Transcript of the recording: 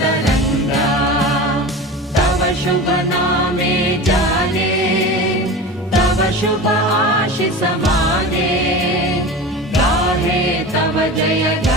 तरंगा, तव शुभ नामे जाने, तव शुभ आशीष माने, गाहे तव जय